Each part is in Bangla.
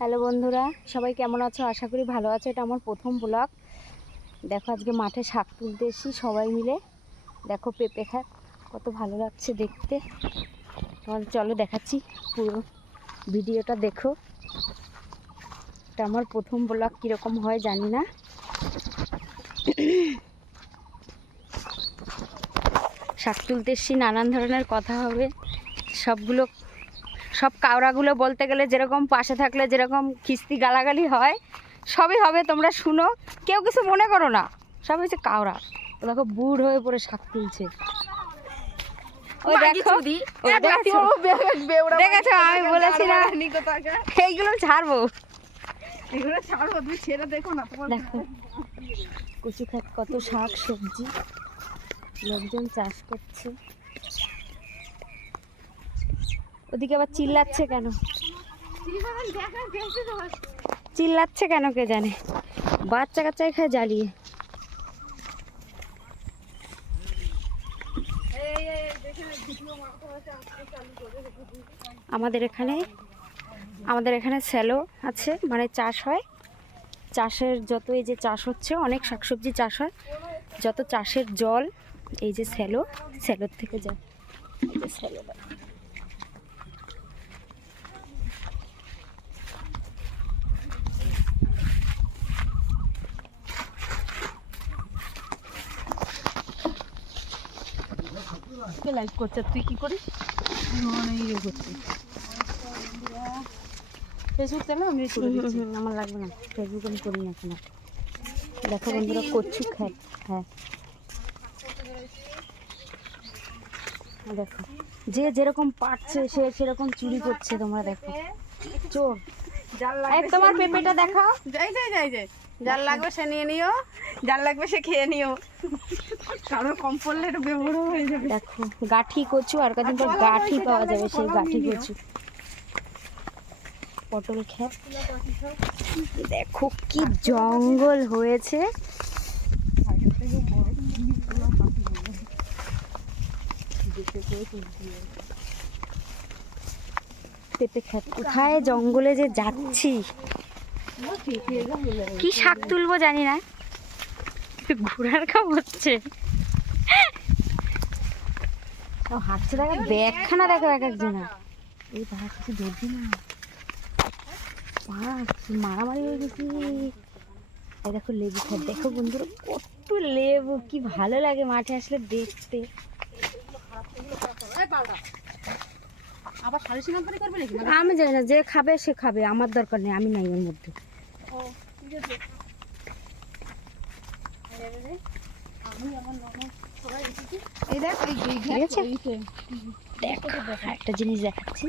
হ্যালো বন্ধুরা, সবাই কেমন আছো? আশা করি ভালো আছো। এটা আমার প্রথম ব্লগ। দেখো, আজকে মাঠে শাক তুলতে এসি সবাই মিলে। দেখো, পেঁপে খাক কত ভালো লাগছে দেখতে। তোমাদের চলো দেখাচ্ছি পুরো ভিডিওটা দেখো। এটা আমার প্রথম ব্লগ, কীরকম হয় জানি না। শাক তুলতে এসেছি, নানান ধরনের কথা হবে। সবগুলো সব কাওড়াগুলো বলতে গেলে যেরকম পাশে থাকলে যেরকম খিস্তি গালাগালি হয় সবই হবে তোমরা শুনো। কেউ কিছু মনে করো না সব হচ্ছে কাওড়া। ও দেখো বুড় হয়ে পড়ে শাক তুলছে। ওই দেখো ওই দেখেছ? দেখেছ? আমি বলেছি না এইগুলো ছাড়বো। এগুলো ছাড়বো তুমি ছেড়ে দেখো না তোমার দেখো। কচু খাত কত শাক সবজি। লোকজন চাষ করছে। ওদিকে আবার চিল্লাচ্ছে কেন? চিল্লাচ্ছে কেন কে জানে? বাচ্চা কাচ্চাই খায় জ্বালিয়ে। আমাদের এখানে আমাদের এখানে স্যালো আছে মানে চাষ হয়। চাষের যত এই যে চাষ হচ্ছে অনেক শাকসবজি চাষ হয়। যত চাষের জল এই যে স্যালো স্যালোর থেকে যায় স্যালো লাইক করছে তুই কি করিস? মানে ইয়ে করছিস। ফেসবুক চালা আমি করে দিচ্ছি। আমার লাগবে না। ফেসবুক আমি করি না এখন। দেখো বন্ধুরা কচু খায় হ্যাঁ। দেখো যে যেরকম পারছে সে সেরকম চুরি করছে তোমরা দেখো। চোর। তোমার পেঁপেটা দেখাও। যাই যাই যাই যাই। যার লাগবে সে নিয়ে নিও যার লাগবে সে খেয়ে নিও। কারও কম পড়লে এটা বেবড়ো হয়ে যাবে। দেখো গাঠি কচু আর কদিন পর গাঠি পাওয়া যাবে সেই গাঠি কচু। পটল খেত দেখো কি জঙ্গল হয়েছে। পেঁপে খেত কোথায় জঙ্গলে যে যাচ্ছি? কি শাক তুলবো জানি না। ঘোড়ার কাম হচ্ছে। হাঁটছে দেখো ব্যাগখানা দেখো এক একজনা এই বাবা কিছু ধরবি না। মারামারি হয়ে গেছি। এই দেখো লেবু খায়। দেখো বন্ধুরা কত লেবু কি ভালো লাগে মাঠে আসলে দেখতে। আবার সাড়ে সিনাম্পারি করবে নাকি? আমি জানি না যে খাবে সে খাবে আমার দরকার নেই আমি নাই এর মধ্যে এই দেখ এই এই ঠিক আছে? দেখো একটা জিনিস দেখাচ্ছি।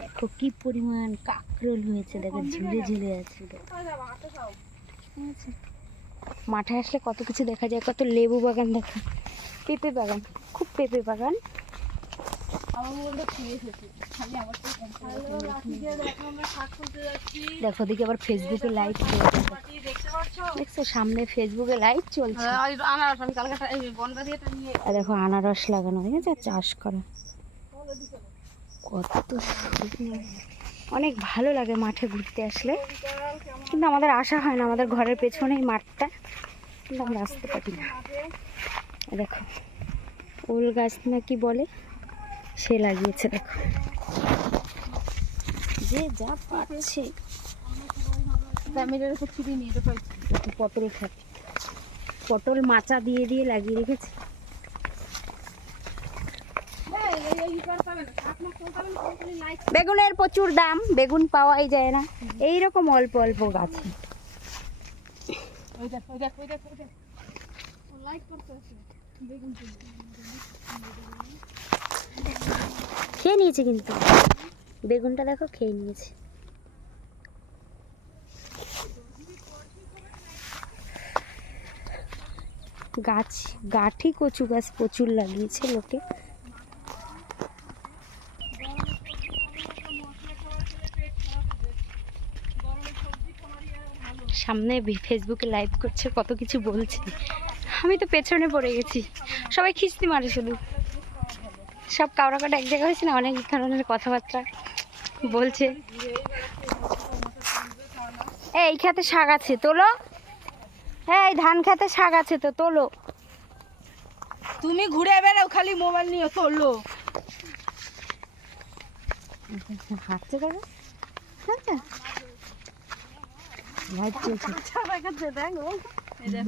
দেখো কি পরিমাণ কাকরোল হয়েছে দেখো ঝুলে ঝুলে আছে? মাঠে আসলে কত কিছু দেখা যায় কত লেবু বাগান দেখো পেঁপে বাগান খুব পেঁপে বাগান আমার বলতে খেয়ে এসেছি খালি আমার তো কম দেখো দেখো আবার ফেসবুকে লাইভ দেখছ সামনে ফেসবুকে লাইভ চলছে। এই আর দেখো আনারস লাগানো ঠিক আছে চাষ করা। কত অনেক ভালো লাগে মাঠে ঘুরতে আসলে। কিন্তু আমাদের আসা হয় না আমাদের ঘরের পেছনেই মাঠটা। কিন্তু আমরা আসতে পারি না। দেখো ওল গাছ না কি বলে? সে লাগিয়েছে দেখো। যে যা পাচ্ছে। ফ্যামিলির উপর ছিঁড়ে নিয়ে যেতে পটল খাত পটল মাচা দিয়ে দিয়ে লাগিয়ে রেখেছে। বেগুনের প্রচুর দাম বেগুন পাওয়াই যায় না। এই রকম অল্প অল্প গাছ। ওই দেখ ওই দেখ ওই দেখ ওই দেখ। লাইক করতে আছে বেগুন। খেয়ে নিয়েছে কিন্তু। বেগুনটা দেখো খেয়ে নিয়েছে। গাছ, গাঠি কচু গাছ প্রচুর লাগিয়েছে লোকে। সামনে ফেসবুকে লাইভ করছে, কত কিছু বলছে। আমি তো পেছনে পড়ে গেছি। সবাই খিস্তি মারে শুধু। সব কাউরাকাটা এক জায়গায় হয়েছে না? অনেক ধরনের কথাবার্তা বলছে। এই খেতে শাক আছে তোলো। এই ধান খেতে শাক আছে তো তোলো। তুমি ঘুরে বেড়াও খালি মোবাইল নিয়ে তোলো। হাঁটছে দেখো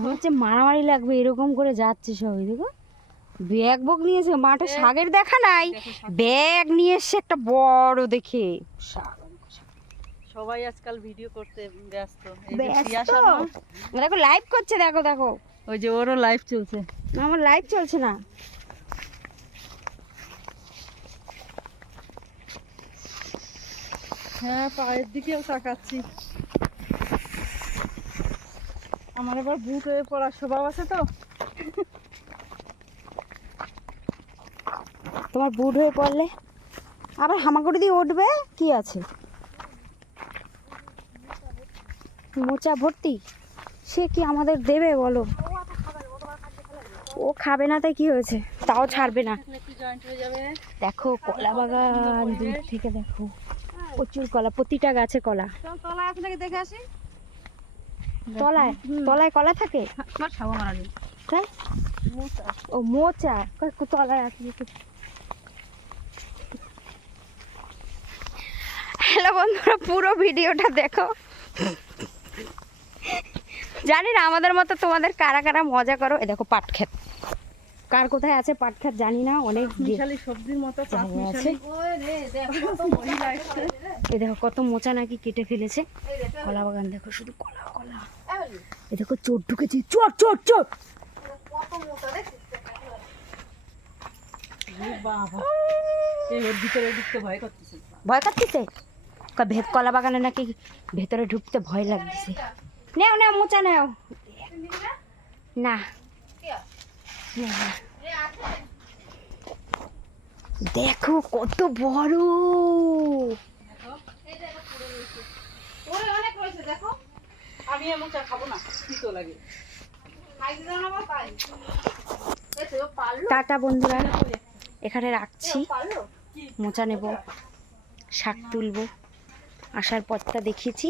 হচ্ছে মারামারি লাগবে এরকম করে যাচ্ছে সবাই দেখো। ব্যাগ বক নিয়েছে মাঠে শাকের দেখা নাই। ব্যাগ নিয়ে এসছে একটা বড় দেখে। শাক সবাই আজকাল ভিডিও করতে ব্যস্ত। দেখো লাইভ করছে দেখো দেখো। ওই যে ওরও লাইভ চলছে। আমার লাইভ চলছে না। হ্যাঁ পায়ের দিকেও তাকাচ্ছি। আমার আবার বুট হয়ে পড়ার স্বভাব আছে তো। তোমার বুট হয়ে পড়লে। আবার হামাগুড়ি দিয়ে উঠবে? কি আছে? মোচা ভর্তি? সে কি আমাদের দেবে বলো? ও খাবে না তাই কি হয়েছে? তাও ছাড়বে না। দেখো কলা বাগান দূর থেকে দেখো। প্রচুর কলা প্রতিটা গাছে কলা। দেখে আসি। তলায়? তলায় কলা থাকে? তাই? ও মোচা। তলায় আছে? হ্যালো বন্ধুরা পুরো ভিডিওটা দেখো। জানি না আমাদের মতো তোমাদের কারা কারা মজা করো। এ দেখো পাট ক্ষেত। কার কোথায় আছে পাট ক্ষেত জানি না অনেক মিশালি সবজির মতো আছে। এ দেখো কত মোচা নাকি কেটে ফেলেছে। কলা বাগান দেখো শুধু কলা কলা। এ দেখো চোর ঢুকেছে চোর চোর চোর। বাবা এই ওর ভিতরে ঢুকতে ভয় করতেছে। ভয় করতেছে? ভেত কলা বাগানে নাকি ভেতরে ঢুকতে ভয় লাগতেছে নেও নেও, মোচা নেও। না। দেখো কত বড়। টাটা বন্ধুরা, এখানে রাখছি। মোচা নেব, শাক তুলবো। আসার পথটা দেখিয়েছি।